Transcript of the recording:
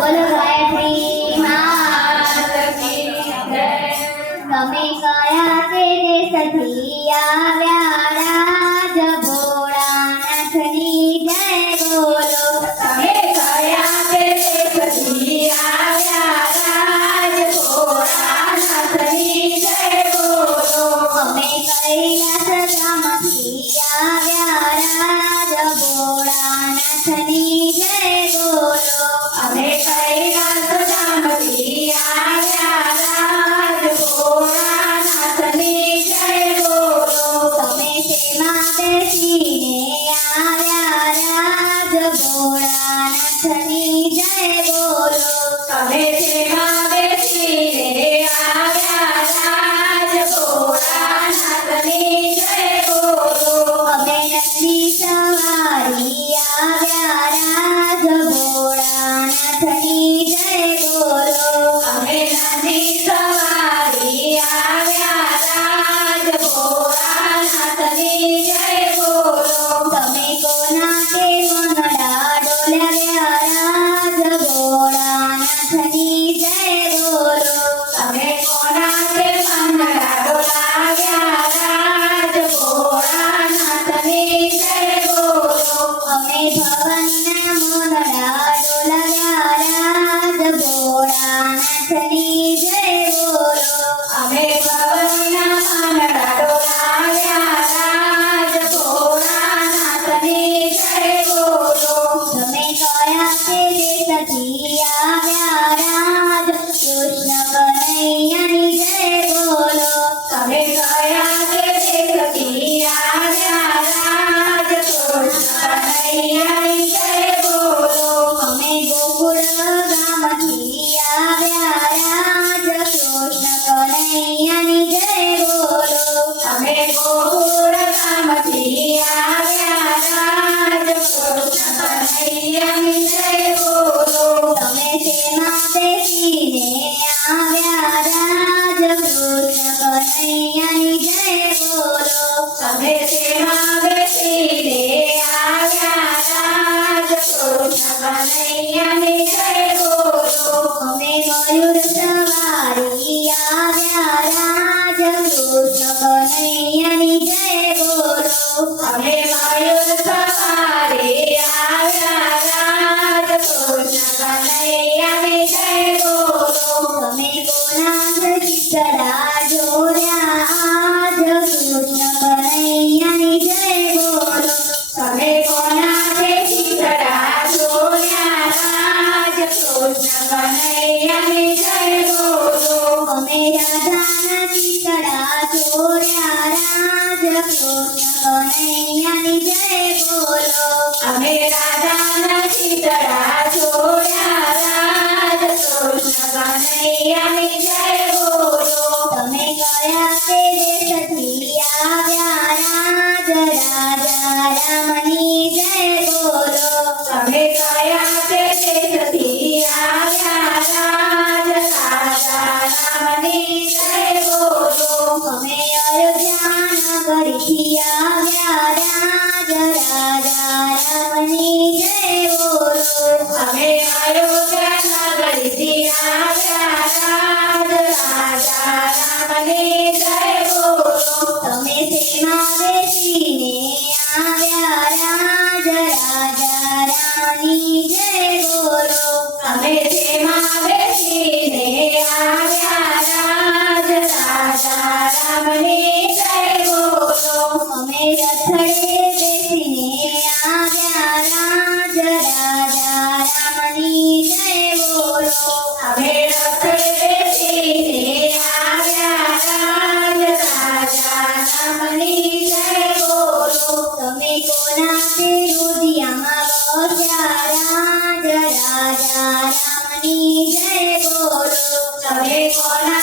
બોલો ગાયત્રી માત કી જય। તમે કયા તે દેશથી આવ્યા રાજ ભોળાનાથની જય બોલો। તમે કયા તે દેશથી આવ્યા રાજ ભોળાનાથની જય બોલો। અમે કૈલાસ ગામથી આવ્યા રાજ ભોળાનાથની જય બોલો। અમે કૈલાસ ગામથી આવ્યા રાજ ભોળાનાથની જય બોલો। તમે શેમાં બેસીને આવ્યા રાજ ભોળાનાથની જય બોલો। તમે શેમાં બેસીને આવ્યા રાજ ભોળાનાથની જય બોલો। અમે નંદી સવારી આવ્યા રાજ ભોળાનાથની જય બોલો। અમે નંદી સવારી આવ્યા રાજ ભોળાનાથની જય બોલો। તમે કોના તે મનડા ડોલ્યા રાજ ભોળાનાથની જય બોલો। તમે કોના તે મંગળા ડોલાવ્યા રાજ ભોળાનાથની જય બોલો। અમે ભવનના મનડા ડોલ્યા રાજ ભોળાનાથની જય બોલો। અમે ભવનના મંગળા ડોલાવ્યા રાજ ભોળાનાથની જય બોલો। તમે કયા તે દેશથી આવ્યા રાજ કૃષ્ણ કનૈયાની જય બોલો। તમે કયા તે દેશથી આવ્યા રાજ કૃષ્ણ કનૈયાની જય બોલો। અમે ગોકુળ ગામથી આવ્યા રાજ કૃષ્ણ કનૈયાની જય બોલો। અમે ગોકુળ ગામથી આવ્યા રાજ કૃષ્ણ કનૈયાની જય બોલો। તમે શેમાં બેસીને આવ્યા રાજ કૃષ્ણ કનૈયાની જય બોલો। તમે શેમાં બેસીને આવ્યા રાજ કૃષ્ણ કનૈયાની જય બોલો। અમે મયુર સવારી આવ્યા રાજ કૃષ્ણ કનૈયાની જય બોલો। અમે મયુર સવારી આવ્યા રાજ કૃષ્ણ કનૈયાની જય બોલો। તમે કોના ચિતડા જોડ્યા આજ કૃષ્ણ કનૈયાની જય બોલો। તમે કોના તે ચિતડા જોડ્યા રાજ કૃષ્ણ કનૈયાની જય બોલો। અમે રાધાના ચિતડા જોડ્યા રાજ કૃષ્ણ કનૈયાની જય બોલો। અમે રાધાના ચિતડા જોડ્યા રાજ કૃષ્ણ કનૈયાની જય બોલો। તમે કયા તે દેશથી આવ્યા રાજ રાજા રામની જય બોલો। તમે કયા તે દેશથી આવ્યા રાજ રાજા રામની જય બોલો। અમે અયોધ્યા નગરીથી આવ્યા રાજ રાજા રામની જય બોલો। અમે અયોધ્યા નગરીથી આવ્યા રાજ રાજા રામની જય બોલો। તમે શેમાં બેસીને આવ્યા રાજ રાજા રામની જય બોલો। અમે શેમાં બેસીને આવ્યા રાજ રાજા રામની જય બોલો। અમે રથડે બેસીને આવ્યા રાજ રાજા રામની જય બોલો। અમે રથડે બેસીને આવ્યા રાજ રાજા રામની જય બોલો। તમે કોના તે રુદિયામાં બસ્યા રાજ રાજા રામની જય બોલો। તમે કોના